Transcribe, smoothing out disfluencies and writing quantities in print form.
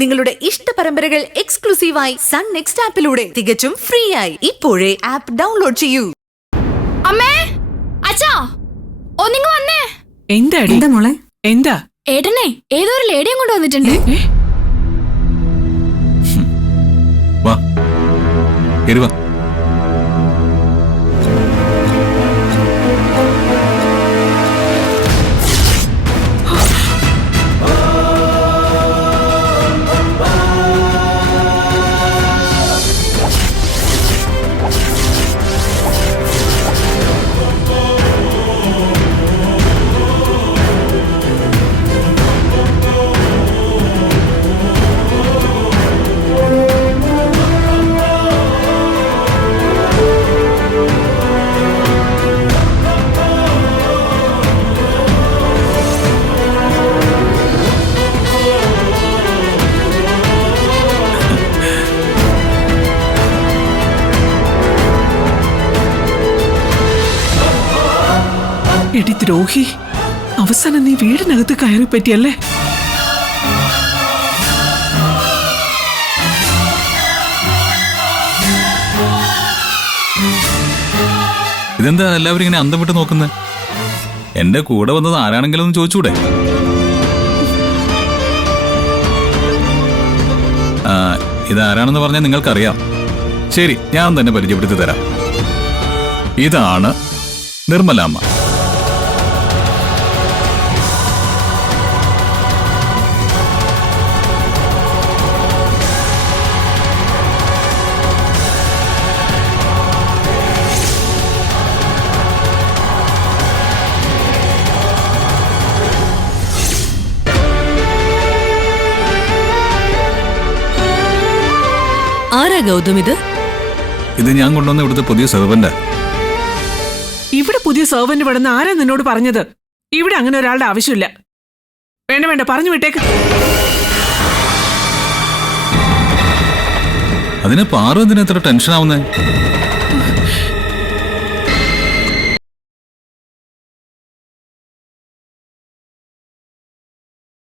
നിങ്ങളുടെ ഇഷ്ട പരമ്പരകൾ എക്സ്ക്ലൂസീവായി സൺ നെക്സ്റ്റ് ആപ്പിലൂടെ തികച്ചും ഫ്രീ ആയി ഇപ്പോഴേ ആപ്പ് ഡൗൺലോഡ് ചെയ്യൂ. അമ്മേ, അച്ഛാ, ഒന്നിങ്ങ് വന്നേ. എന്താ മോളെ? എന്താ? ഏട്ടനെ ഏതോ ഒരു ലേഡിയും കൊണ്ട് വന്നിട്ടുണ്ട്. വാ, കേറി വാ. എടി ദ്രോഹി, അവസാനം നീ വീടിനകത്ത് കയറി പറ്റിയല്ലേ? ഇതെന്താ എല്ലാവരും ഇങ്ങനെ അന്തം വിട്ട് നോക്കുന്നത്? എന്റെ കൂടെ വന്നത് ആരാണെങ്കിലും ഒന്ന് ചോദിച്ചൂടെ? ഇതാരാണെന്ന് പറഞ്ഞാൽ നിങ്ങൾക്കറിയാം. ശരി, ഞാൻ തന്നെ പരിചയപ്പെടുത്തി തരാം. ഇതാണ് നിർമ്മലാമ്മ. ആരാ ഗൗതം ഇത്? ഇത് ഞാൻ കൊണ്ടുവന്ന ഇവിടുത്തെ പുതിയ സെർവന്റ്. ഇവിടെ പുതിയ സെർവന്റ് വേണമെന്ന് ആരാ നിന്നോട് പറഞ്ഞത്? ഇവിടെ അങ്ങനെ ഒരാളുടെ ആവശ്യമില്ല. വേണ്ട വേണ്ട, പറഞ്ഞു വിട്ടേക്ക്. അതിന് പാറു എന്തിനാ ഇത്ര ടെൻഷൻ ആവുന്നേ?